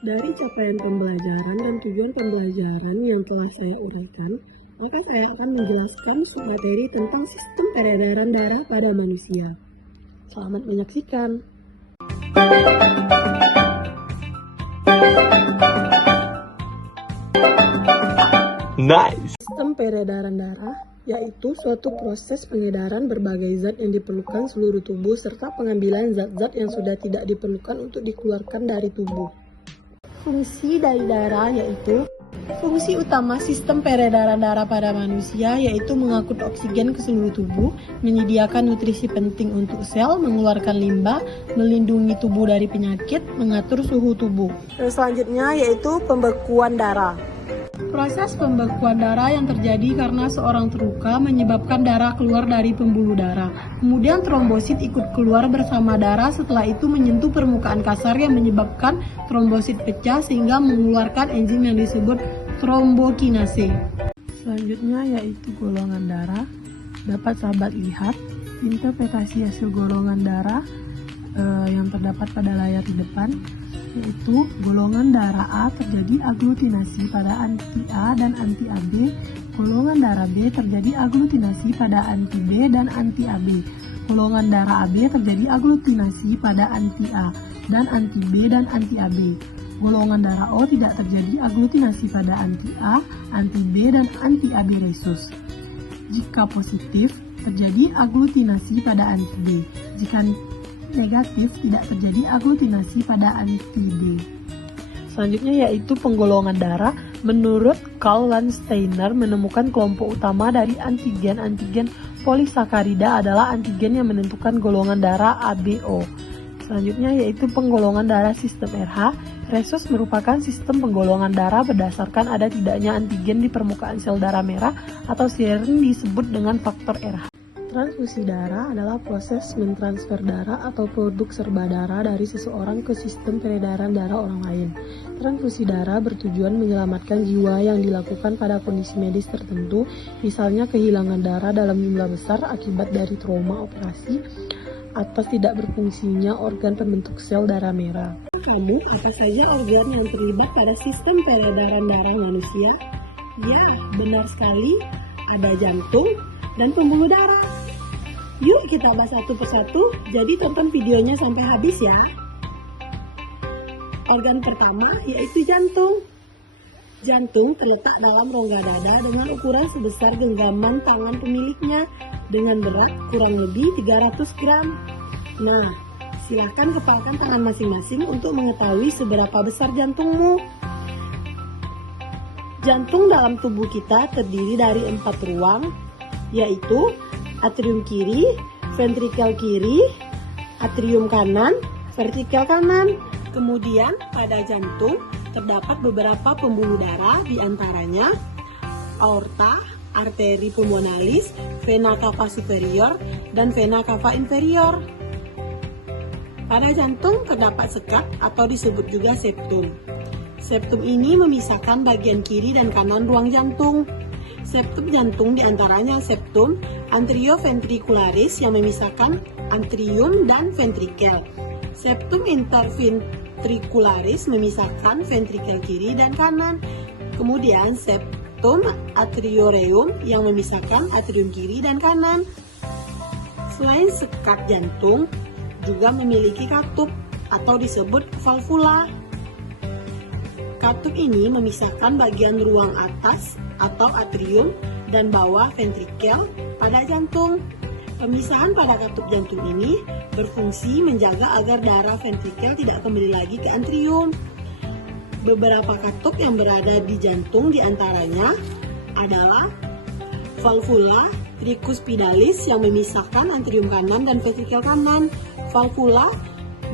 Dari capaian pembelajaran dan tujuan pembelajaran yang telah saya uraikan, maka saya akan menjelaskan materi tentang sistem peredaran darah pada manusia. Selamat menyaksikan. Nice. Sistem peredaran darah yaitu suatu proses pengedaran berbagai zat yang diperlukan seluruh tubuh serta pengambilan zat-zat yang sudah tidak diperlukan untuk dikeluarkan dari tubuh. Fungsi dari darah yaitu fungsi utama sistem peredaran darah pada manusia yaitu mengangkut oksigen ke seluruh tubuh, menyediakan nutrisi penting untuk sel, mengeluarkan limbah, melindungi tubuh dari penyakit, mengatur suhu tubuh. Selanjutnya yaitu pembekuan darah. Proses pembekuan darah yang terjadi karena seorang terluka menyebabkan darah keluar dari pembuluh darah. Kemudian trombosit ikut keluar bersama darah, setelah itu menyentuh permukaan kasar yang menyebabkan trombosit pecah sehingga mengeluarkan enzim yang disebut trombokinase. Selanjutnya yaitu golongan darah. Dapat sahabat lihat interpretasi hasil golongan darah yang terdapat pada layar di depan, yaitu golongan darah A terjadi aglutinasi pada anti A dan anti AB, golongan darah B terjadi aglutinasi pada anti B dan anti AB, golongan darah AB terjadi aglutinasi pada anti A dan anti B dan anti AB, golongan darah O tidak terjadi aglutinasi pada anti A, anti B dan anti AB resus. Jika positif, terjadi aglutinasi pada anti B. Jika negatif, tidak terjadi aglutinasi pada anti B. Selanjutnya yaitu penggolongan darah. Menurut Karl Landsteiner menemukan kelompok utama dari antigen polisakarida adalah antigen yang menentukan golongan darah ABO. Selanjutnya yaitu penggolongan darah sistem RH. Resus merupakan sistem penggolongan darah berdasarkan ada tidaknya antigen di permukaan sel darah merah atau sering disebut dengan faktor RH. Transfusi darah adalah proses mentransfer darah atau produk serba darah dari seseorang ke sistem peredaran darah orang lain. Transfusi darah bertujuan menyelamatkan jiwa yang dilakukan pada kondisi medis tertentu, misalnya kehilangan darah dalam jumlah besar akibat dari trauma operasi atas tidak berfungsinya organ pembentuk sel darah merah. Kamu, apa saja organ yang terlibat pada sistem peredaran darah manusia? Ya, benar sekali, ada jantung dan pembuluh darah. Yuk kita bahas satu persatu, jadi tonton videonya sampai habis ya. Organ pertama yaitu jantung. Jantung terletak dalam rongga dada dengan ukuran sebesar genggaman tangan pemiliknya dengan berat kurang lebih 300 gram. Nah, silahkan kepalkan tangan masing-masing untuk mengetahui seberapa besar jantungmu. Jantung dalam tubuh kita terdiri dari 4 ruang, yaitu atrium kiri, ventrikel kiri, atrium kanan, vertikel kanan. Kemudian pada jantung terdapat beberapa pembuluh darah, diantaranya aorta, arteri pulmonalis, vena cava superior, dan vena cava inferior. Pada jantung terdapat sekat atau disebut juga septum. Septum ini memisahkan bagian kiri dan kanan ruang jantung. Septum jantung diantaranya septum anterioventricularis yang memisahkan antrium dan ventrikel. Septum interventricularis memisahkan ventrikel kiri dan kanan. Kemudian septum atrioreum yang memisahkan atrium kiri dan kanan. Selain sekat jantung, juga memiliki katup atau disebut valvula. Katup ini memisahkan bagian ruang atas atau atrium dan bawah ventrikel pada jantung. Pemisahan pada katup jantung ini berfungsi menjaga agar darah ventrikel tidak kembali lagi ke atrium. Beberapa katup yang berada di jantung diantaranya adalah valvula tricuspidalis yang memisahkan atrium kanan dan ventrikel kanan, valvula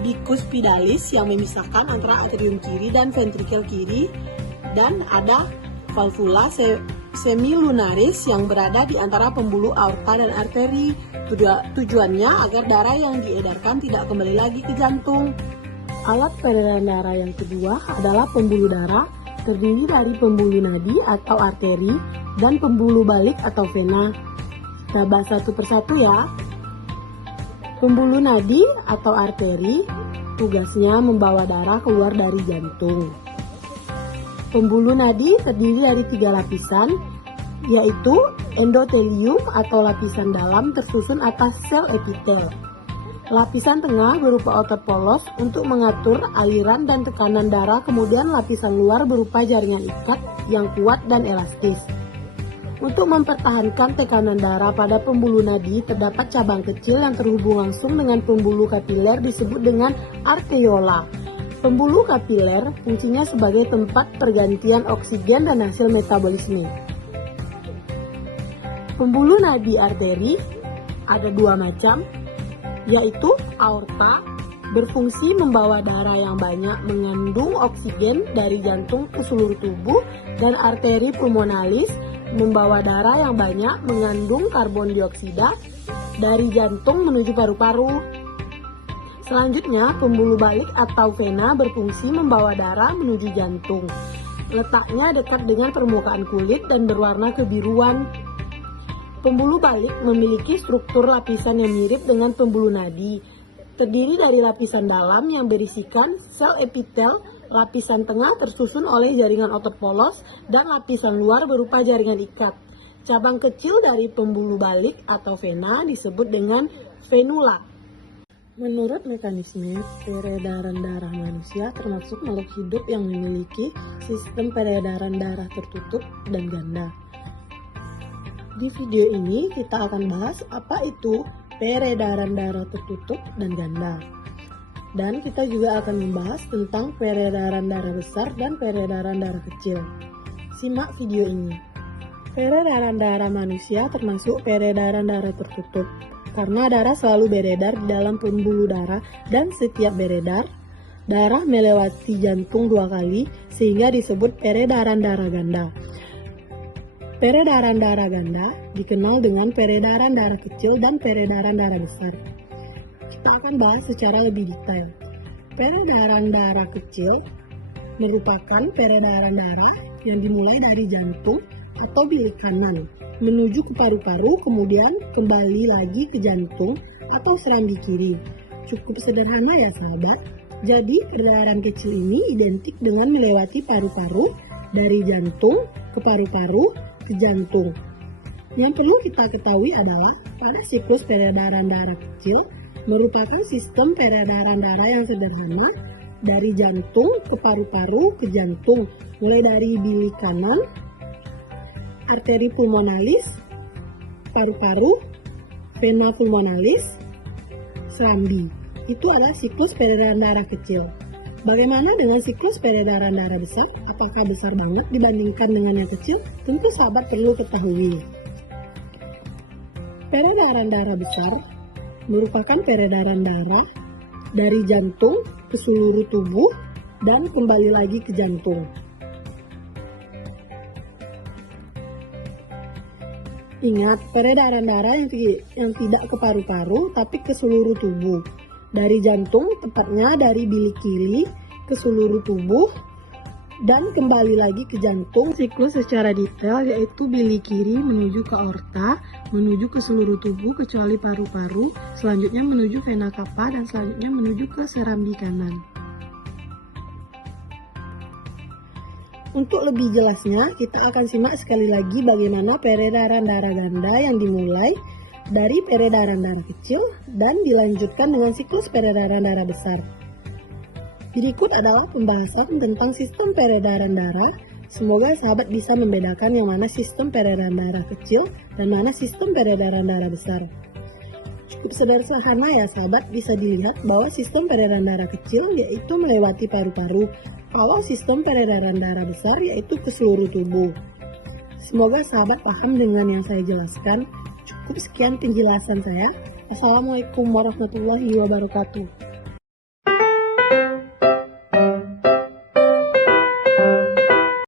bicuspidalis yang memisahkan antara atrium kiri dan ventrikel kiri, dan ada valvula semilunaris yang berada di antara pembuluh aorta dan arteri. Tujuannya agar darah yang diedarkan tidak kembali lagi ke jantung. Alat peredaran darah yang kedua adalah pembuluh darah, terdiri dari pembuluh nadi atau arteri dan pembuluh balik atau vena. Kita bahas satu persatu ya. Pembuluh nadi atau arteri Tugasnya membawa darah keluar dari jantung. Pembuluh nadi terdiri dari 3 lapisan, yaitu endotelium atau lapisan dalam tersusun atas sel epitel. Lapisan tengah berupa otot polos untuk mengatur aliran dan tekanan darah, kemudian lapisan luar berupa jaringan ikat yang kuat dan elastis. Untuk mempertahankan tekanan darah pada pembuluh nadi, terdapat cabang kecil yang terhubung langsung dengan pembuluh kapiler disebut dengan arteriola. Pembuluh kapiler fungsinya sebagai tempat pergantian oksigen dan hasil metabolisme. Pembuluh nadi arteri ada 2 macam, yaitu aorta, berfungsi membawa darah yang banyak mengandung oksigen dari jantung ke seluruh tubuh, dan arteri pulmonalis, membawa darah yang banyak mengandung karbon dioksida dari jantung menuju paru-paru. Selanjutnya, pembuluh balik atau vena berfungsi membawa darah menuju jantung. Letaknya dekat dengan permukaan kulit dan berwarna kebiruan. Pembuluh balik memiliki struktur lapisan yang mirip dengan pembuluh nadi. Terdiri dari lapisan dalam yang berisikan sel epitel, lapisan tengah tersusun oleh jaringan otot polos, dan lapisan luar berupa jaringan ikat. Cabang kecil dari pembuluh balik atau vena disebut dengan venula. Menurut mekanisme peredaran darah manusia termasuk makhluk hidup yang memiliki sistem peredaran darah tertutup dan ganda. Di video ini kita akan bahas apa itu peredaran darah tertutup dan ganda. Dan kita juga akan membahas tentang peredaran darah besar dan peredaran darah kecil. Simak video ini. Peredaran darah manusia termasuk peredaran darah tertutup, karena darah selalu beredar di dalam pembuluh darah dan setiap beredar, darah melewati jantung 2 kali sehingga disebut peredaran darah ganda. Peredaran darah ganda dikenal dengan peredaran darah kecil dan peredaran darah besar. Kita akan bahas secara lebih detail. Peredaran darah kecil merupakan peredaran darah yang dimulai dari jantung atau bilik kanan menuju ke paru-paru, kemudian kembali lagi ke jantung atau serambi kiri. Cukup sederhana ya sahabat. Jadi peredaran kecil ini identik dengan melewati paru-paru, dari jantung ke paru-paru ke jantung. Yang perlu kita ketahui adalah pada siklus peredaran darah kecil merupakan sistem peredaran darah yang sederhana dari jantung ke paru-paru ke jantung, mulai dari bilik kanan, arteri pulmonalis, paru-paru, vena pulmonalis, serambi. Itu adalah siklus peredaran darah kecil. Bagaimana dengan siklus peredaran darah besar? Apakah besar banget dibandingkan dengan yang kecil? Tentu sahabat perlu ketahui. Peredaran darah besar merupakan peredaran darah dari jantung ke seluruh tubuh dan kembali lagi ke jantung. Ingat, peredaran darah yang tidak ke paru-paru tapi ke seluruh tubuh. Dari jantung, tepatnya dari bilik kiri ke seluruh tubuh dan kembali lagi ke jantung. Siklus secara detail yaitu bilik kiri menuju ke aorta, menuju ke seluruh tubuh kecuali paru-paru, selanjutnya menuju vena cava, dan selanjutnya menuju ke serambi kanan. Untuk lebih jelasnya, kita akan simak sekali lagi bagaimana peredaran darah ganda yang dimulai dari peredaran darah kecil dan dilanjutkan dengan siklus peredaran darah besar. Berikut adalah pembahasan tentang sistem peredaran darah. Semoga sahabat bisa membedakan yang mana sistem peredaran darah kecil dan mana sistem peredaran darah besar. Cukup sederhana ya sahabat, bisa dilihat bahwa sistem peredaran darah kecil yaitu melewati paru-paru, kalau sistem peredaran darah besar yaitu ke seluruh tubuh. Semoga sahabat paham dengan yang saya jelaskan. Cukup sekian penjelasan saya. Assalamualaikum warahmatullahi wabarakatuh.